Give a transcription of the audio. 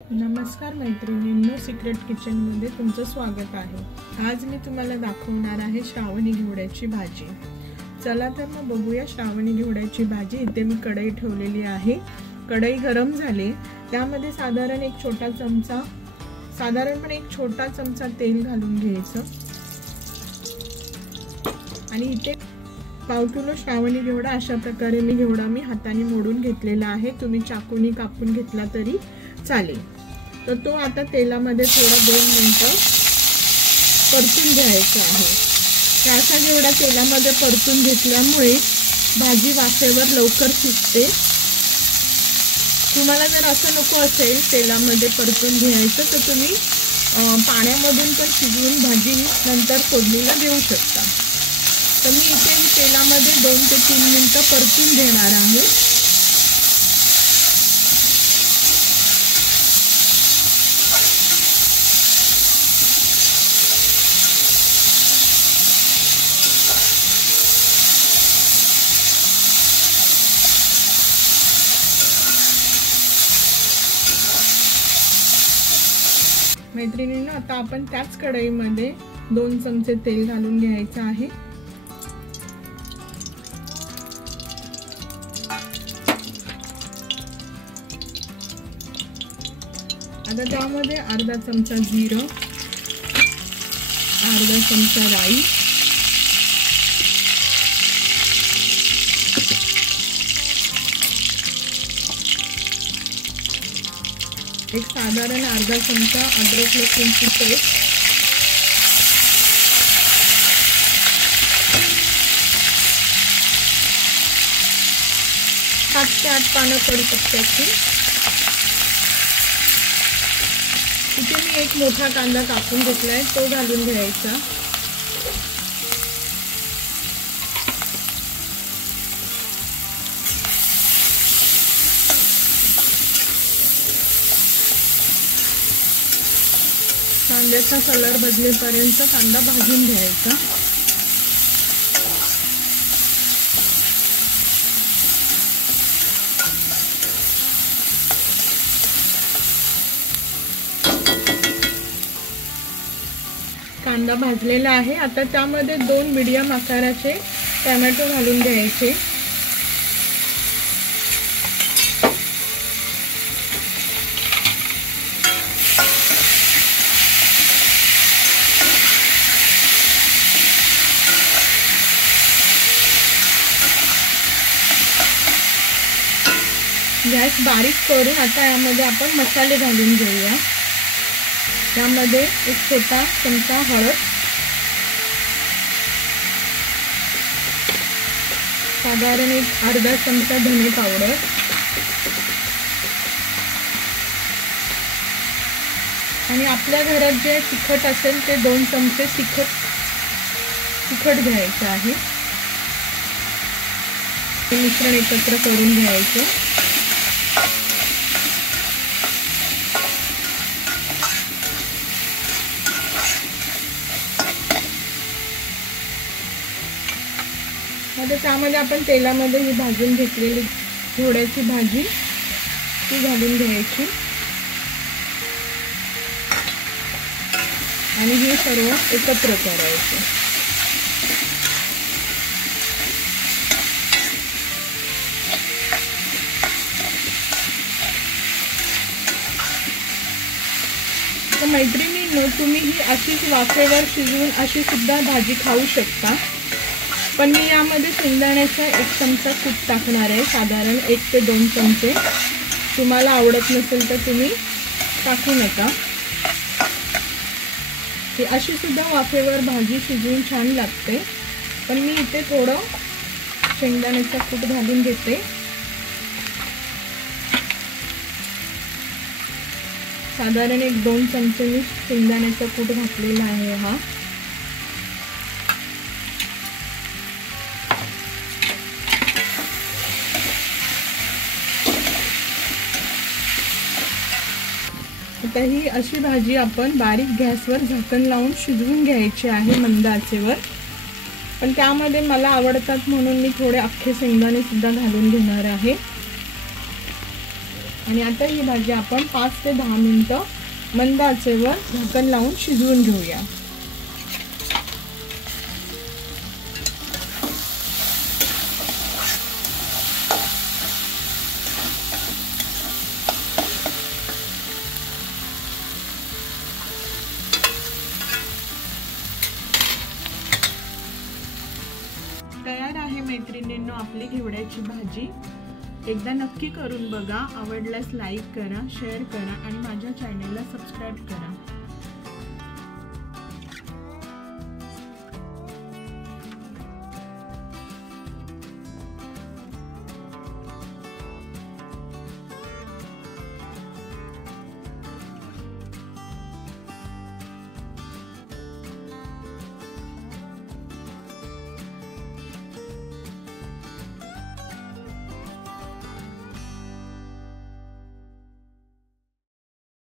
नमस्कार मैत्रिणींनो, secret kitchen मध्ये तुमचं स्वागत आहे। आज मी तुम्हाला दाखवणार आहे श्रावणी घेवड्याची भाजी। चला तर मग बघूया श्रावणी घेवड्याची भाजी। इथे मी कढई ठेवलेली आहे। कढई गरम झाली, त्यामध्ये साधारण एक छोटा चमचा तेल घालून घ्यायचं आणि इथे पाव किलो श्रावणी घेवडा अशा प्रकारे मी हाताने मोडून घेतलेला आहे। तुम्ही चाकूनी कापून घेतला तरी चालेल। तर तो आता तेलामध्ये थोडा 2 मिनिटं परतून घ्यायचा आहे। असा घेवडा तेलामध्ये परतून घेतल्यामुळे भाजी वाफेवर लवकर शिजते। तुम्हाला जर असं नको असेल तेलामध्ये परतून घ्यायचं तर तुम्ही पाण्यामधून पण शिजवून भाजी नंतर फोडणीला देऊ शकता। तर मी इथे तेलामध्ये 2 ते 3 मिनिटं परतून घेणार आहे। मैत्रिणींनो, आता आपण त्याच कढईमध्ये 2 चमचे तेल घालून घ्यायचं आहे। आता त्यामध्ये अर्धा चमचा जिरं, अर्धा चमचा राई, एक साधारण अर्धा चमचा अद्रक लसूणची पेस्ट, 7 ते 8 पानं कढीपत्त्याची। इथे मी एक मोठा कांदा कापून घेतलाय, तो घालून घ्यायचा। कांद्याचा कलर बदलेपर्यंत कांदा भाजून घ्यायचा। कांदा भाजलेला आहे। आता त्यामध्ये 2 मीडियम आकाराचे टोमॅटो घालून घ्यायचे। गॅस बारीक करून आता यामध्ये आपण मसाले घालून घेऊया। त्यामध्ये एक छोटा चमचा हळद, साधारण एक अर्धा चमचा धने पावडर, आणि आपल्या घरात जे तिखट असेल ते 2 चमचे तिखट घ्यायचं आहे। हे मिश्रण एकत्र करून घ्यायचं। आता त्यामध्ये आपण तेलामध्ये ही भाजून घेतलेली घेवड्याची भाजी ती घालून घ्यायची आणि हे सर्व एकत्र करायचं। तर मैत्रिणींनो, तुम्ही ही अशीच वाफेवर शिजवून अशी सुद्धा भाजी खाऊ शकता। पण मी यामध्ये शेंगदाण्याचा 1 चमचा कूट टाकणार आहे, साधारण 1 ते 2 चमचे। तुम्हाला आवडत नसेल तर तुम्ही टाकू नका। ही अशी सुद्धा वाफेवर भाजी शिजवून छान लागते, पण मी इथे थोडं शेंगदाण्याचा कूट घालून घेते। साधारण 1-2 चमचे मी शेंगदाण्याचा कूट घातलेला आहे हा। आता ही अशी भाजी आपण बारीक गॅसवर झाकण लावून शिजवून घ्यायची आहे मंद आचेवर। पण त्यामध्ये मला आवडतात म्हणून मी थोडे अख्खे शेंगदाणे सुद्धा घालून घेणार आहे। आणि आता ही भाजी आपण 5 ते 10 मिनिटं मंद आचेवर झाकण लावून शिजवून घेऊया। तयार आहे मैत्रिणींनो आपली घेवड्याची भाजी। एकदा नक्की करून बघा, आवडल्यास लाईक करा, शेअर करा आणि माझ्या चॅनलला सबस्क्राईब करा।